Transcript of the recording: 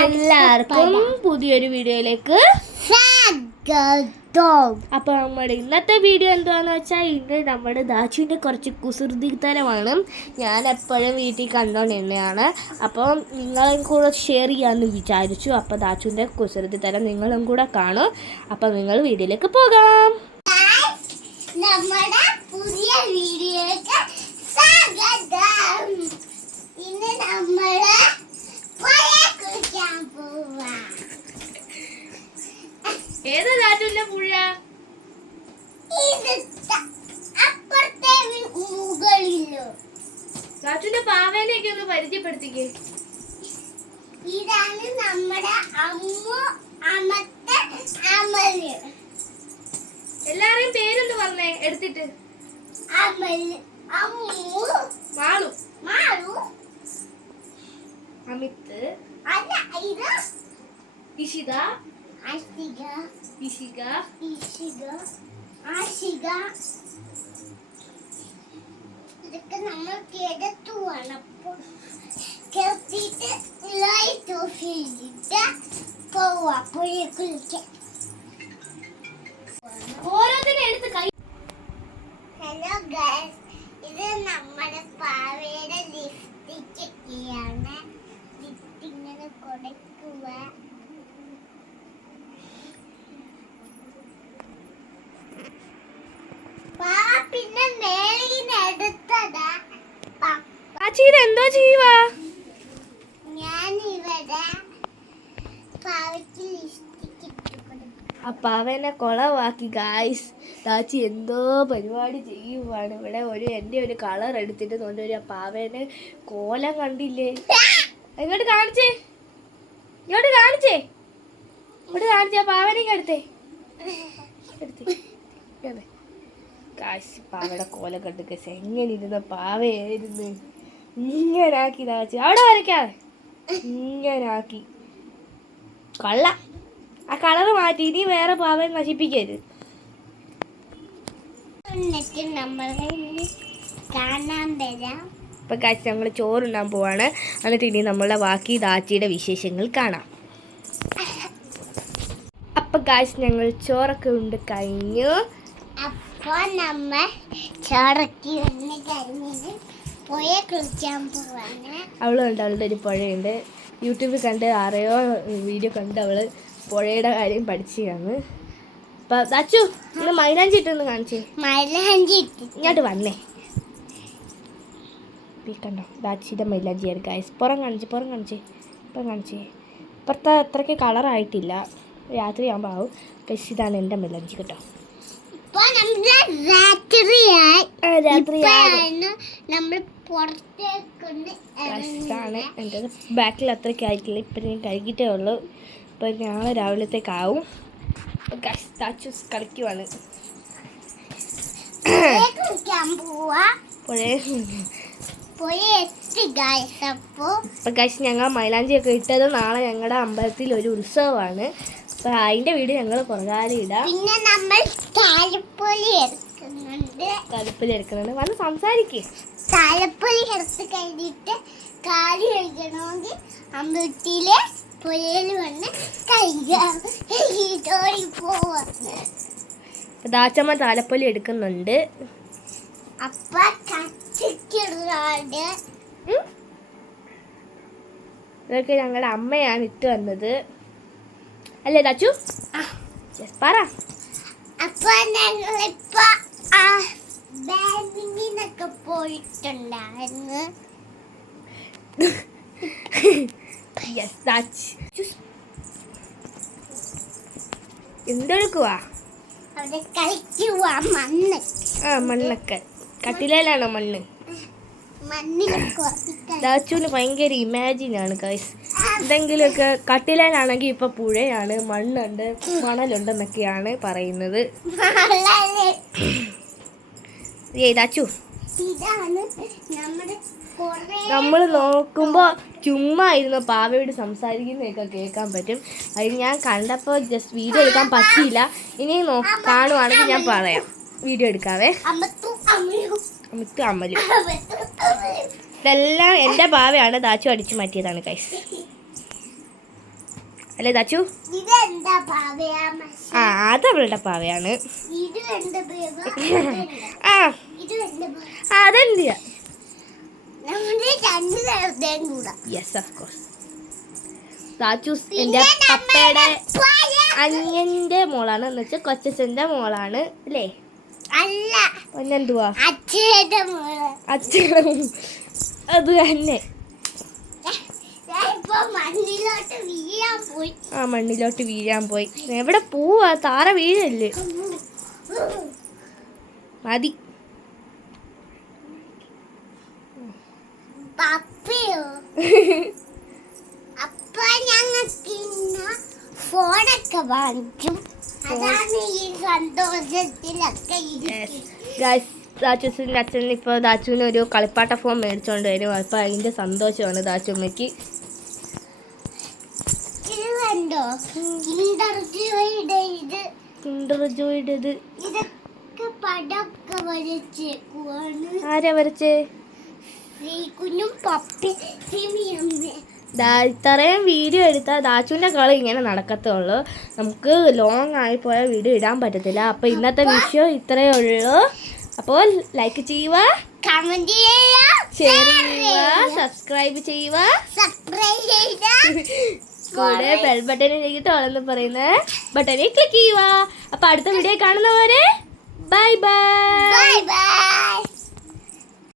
എല്ലാവർക്കും പുതിയൊരു വീഡിയോയിലേക്ക് അപ്പൊ നമ്മുടെ ഇന്നത്തെ വീഡിയോ എന്താന്ന് വെച്ചാൽ ഇന്ന് നമ്മുടെ ദാച്ചുവിന്റെ കുറച്ച് കുസൃതിത്തരമാണ് ഞാൻ എപ്പോഴും വീട്ടിൽ കണ്ടോണ്ടിരുന്നതാണ് അപ്പം നിങ്ങളും കൂടെ ഷെയർ ചെയ്യാമെന്ന് വിചാരിച്ചു. അപ്പോൾ ദാച്ചുവിന്റെ കുസൃതിത്തരം നിങ്ങളും കൂടെ കാണും. അപ്പം നിങ്ങൾ വീഡിയോയിലേക്ക് പോകാം. നമ്മുടെ പുതിയ വീഡിയോയ്ക്ക് സ്വാഗതം ഇന്ന് നമ്മൾ പുഴ കുളിക്കാൻ പോവാ ഏത് ദാച്ചുവിന്റെ പുഴ ദാച്ചുവിന്റെ പാവേനെയൊക്കെ ഒന്ന് പരിചയപ്പെടുത്തിക്കേ. ഇതാണ് നമ്മുടെ അമ്മു അമത്തെ അമൽ. എല്ലാരെയും പേരൊന്ന് പറഞ്ഞേ എടുത്തിട്ട്. അമൽ അമ്മു മാളു. മാളു. അമിത്. അല്ല ഇത് ഇഷിത. അശിക. ഇഷിക. ഇഷിക ആശിക. നമ്മൾ ലൈറ്റ് ഓഫ് ഓരോന്നിനെ എടുത്ത് കൈ ഹലോ ഗൈസ് ഇത് നമ്മുടെ പാവയുടെ ലിഫ്റ്റിക്കൊക്കെയാണ് ലിഫ്റ്റ് ഇങ്ങനെ കൊടുക്കുക പാവ പിന്നെ മേളിന്ന് എടുത്തതാ പ- ഇത് എന്തോ ചെയ്യുവാ അപ്പൊ അവനെ കൊളവാക്കി ഗായ്സ് താച്ചി എന്തോ പരിപാടി ചെയ്യുവാണ്. ഇവിടെ ഒരു എന്റെ ഒരു കളർ എടുത്തിട്ട് കൊണ്ട് ഒരു പാവേനെ കോലം കണ്ടില്ലേ? ഇങ്ങോട്ട് കാണിച്ചേ. ഇങ്ങോട്ട് കാണിച്ചേ. ഇങ്ങോട്ട് കാണിച്ചേ. പാവനെ എടുത്തേ. എടുത്തേ. കാശ് പാവയുടെ കോലം കണ്ടു എങ്ങനെ ഇരുന്ന പാവയായിരുന്നു. ഇങ്ങനാക്കി ദാച്ചി അവിടെ വരയ്ക്കാതെ ഇങ്ങനാക്കി. കള്ള. ആ കളർ മാറ്റി. ഇനി വേറെ പാവയെ നശിപ്പിക്കരുത്. നമ്മൾ ഇപ്പം കാശ് ഞങ്ങൾ ചോറുണ്ടാൻ പോവാണ്. എന്നിട്ട് ഇനി നമ്മളെ ബാക്കി ദാച്ചിയുടെ വിശേഷങ്ങൾ കാണാം. അപ്പൊ കാശ് ഞങ്ങൾ ചോറൊക്കെ ഉണ്ട് കഴിഞ്ഞു. അപ്പൊ നമ്മൾ ചോറൊക്കെ ഉണ്ട് പോവാണ് അവളുണ്ട് അവളുടെ ഒരു പുഴയുണ്ട്. യൂട്യൂബിൽ കണ്ട് ആരെയോ വീഡിയോ കണ്ട് അവൾ പുഴയുടെ കാര്യം പഠിച്ചതാണ് അപ്പം അച്ചു ഇന്ന് മൈലാഞ്ചി ഇട്ടൊന്ന് കാണിച്ചേ. മൈലാഞ്ചി ഇങ്ങോട്ട് വന്നേ. ഈ കണ്ടോ? ദാച്ചിയുടെ മൈലാഞ്ചി ആയിരിക്കും. ഐസ് പുറം കാണിച്ച് പുറം കാണിച്ചേ. പുറം കാണിച്ചേ. ഇപ്പുറത്തെ അത്രയ്ക്ക് കളറായിട്ടില്ല രാത്രി ആകുമ്പോൾ ആവും. ഗൈസ് ഇതാണ് എന്റെ മൈലാഞ്ചി കേട്ടോ. ഇപ്പൊ നമ്മുടെ രാത്രിയായി. രാത്രി ഇപ്പോഴാണ് നമ്മൾ ഇതാണ് എന്റെ ബാക്കിൽ അത്രയ്ക്ക് ആയിട്ടില്ല. ഇപ്പം ഞാൻ കഴുകിയിട്ടേ ഉള്ളൂ. ഇപ്പം നാളെ രാവിലത്തേക്കാവും കഷ്ടാച്ചൂസ് കളിക്കുവാണ്. അപ്പോ. ഗായ്സ് ഞങ്ങൾ മൈലാഞ്ചിയൊക്കെ ഇട്ടത് നാളെ ഞങ്ങളുടെ അമ്പലത്തിൽ ഒരു ഉത്സവമാണ്. അപ്പം അതിന്റെ വീട് ഞങ്ങൾ പുറകാലം ഇടാം. പിന്നെ നമ്മൾ താലപ്പൊലി തലപ്പിലെടുക്കുന്നുണ്ട് വന്ന് സംസാരിക്കേ. താലപ്പൊലി എടുത്ത് കഴിഞ്ഞിട്ട് കാലി കഴിക്കണമെങ്കിൽ അമ്പലത്തിലെ പുഴയിൽ വന്ന് കഴിക്കാം പോവാ. ദാച്ചമ്മ താലപ്പൊലി എടുക്കുന്നുണ്ട്. അപ്പ കച്ചിക്കിടാണ്ട് ഉം. ഇതൊക്കെ ഞങ്ങളുടെ അമ്മയാണ് ഇട്ട് വന്നത് അല്ലേ ദാച്ചു? പറ. അപ്പൊ ഞങ്ങളിപ്പോ ബാങ്കിനൊക്കെ പോയിട്ടുണ്ടായിരുന്നു. യെസ് ദാച്ച് എന്തെടുക്കുവാ? ആ മണ്ണൊക്കെ. കട്ടിലേലാണോ മണ്ണ്. ദാച്ചുവിന് ഭയങ്കര ഇമാജിനാണ് കൈസ് എന്തെങ്കിലുമൊക്കെ കട്ടിലേലാണെങ്കിൽ ഇപ്പൊ പുഴയാണ് മണ്ണുണ്ട് മണലുണ്ടെന്നൊക്കെയാണ് പറയുന്നത്. കുറേ നമ്മൾ നോക്കുമ്പോൾ ചുമ്മാ ഇരുന്ന് പാവയോട് സംസാരിക്കുന്നതൊക്കെ കേൾക്കാൻ പറ്റും. അത് ഞാൻ കണ്ടപ്പോൾ ജസ്റ്റ് വീഡിയോ എടുക്കാൻ പറ്റിയില്ല. ഇനി നോ കാണുവാണെങ്കിൽ ഞാൻ പറയാം. വീഡിയോ എടുക്കാവേ. അമ്മത്തു അമ്മയും. മിത്ത് അമ്മലും. അമ്മത്തു അമ്മയും. ഇതെല്ലാം എന്റെ പാവയാണ്. ദാച്ചു അടിച്ചു മാറ്റിയതാണ് കൈസ് അല്ലേ ദാച്ചു? ആ അത് അവളുടെ പാവയാണ് ആ. അതെന്ത് യെസ് ഓഫ് കോഴ്സ് ദാച്ചു എന്റെ പപ്പയുടെ അനിയന്റെ മോളാണ്. എന്ന് വെച്ചാൽ കൊച്ചച്ഛന്റെ മോളാണ് അല്ലേ? അല്ല. അച്ഛന്റെ അച്ഛയുടെ അത് തന്നെ ഞാൻ ഇപ്പൊ മണ്ണിലോട്ട് വീഴാൻ പോയി ആ മണ്ണിലോട്ട് വീഴാൻ പോയി. എവിടെ പോവാ? താറ വീഴല്ലേ? മതി. അച്ഛനിപ്പോ അപ്പ ഞങ്ങൾക്ക് ഫോണൊക്കെ വാങ്ങിക്കും അതാണ് ഈ സന്തോഷത്തിലൊക്കെ ഇരിക്കുന്നത്. ഗായ്സ് ദാച്ചുസിന്റെ അച്ഛൻ ഇപ്പോൾ ദാച്ചുവിന് ഒരു കളിപ്പാട്ട ഫോൺ മേടിച്ചോണ്ട് വരും. അപ്പോൾ അതിന്റെ സന്തോഷമാണ് ദാച്ചുമ്മയ്ക്ക്. ഇത് കണ്ടോ കിൻഡർ ജോയുടെ ഇത് ജോയിടത് ഇതൊക്കെ പടമൊക്കെ വരച്ചേക്കുവാണ് ആരാ വരച്ചേ? ശ്രീകുഞ്ഞും പപ്പി സിമിയമ്മ ഇത്രയും വീഡിയോ എടുത്താൽ ദാച്ചുവിന്റെ കളി ഇങ്ങനെ നടക്കത്തുള്ളൂ. നമുക്ക് ലോങ് ആയി പോയ വീഡിയോ ഇടാൻ പറ്റത്തില്ല. അപ്പോൾ ഇന്നത്തെ വിഷയം ഇത്രയേ ഉള്ളൂ. അപ്പോൾ ലൈക്ക് ചെയ്യുക കമന്റ് ചെയ്യുക ഷെയർ ചെയ്യുക സബ്സ്ക്രൈബ് ചെയ്യുക. സബ്സ്ക്രൈബ് ചെയ്യുക. കൂടെ ബെൽ ബട്ടണിൽ ചെയ്തിട്ടോളെന്ന് പറയുന്ന? ബട്ടണിൽ ക്ലിക്ക് ചെയ്യുക. അപ്പൊ അടുത്ത വീഡിയോ കാണുന്നവരെ പോലെ ബൈ ബൈ ബൈ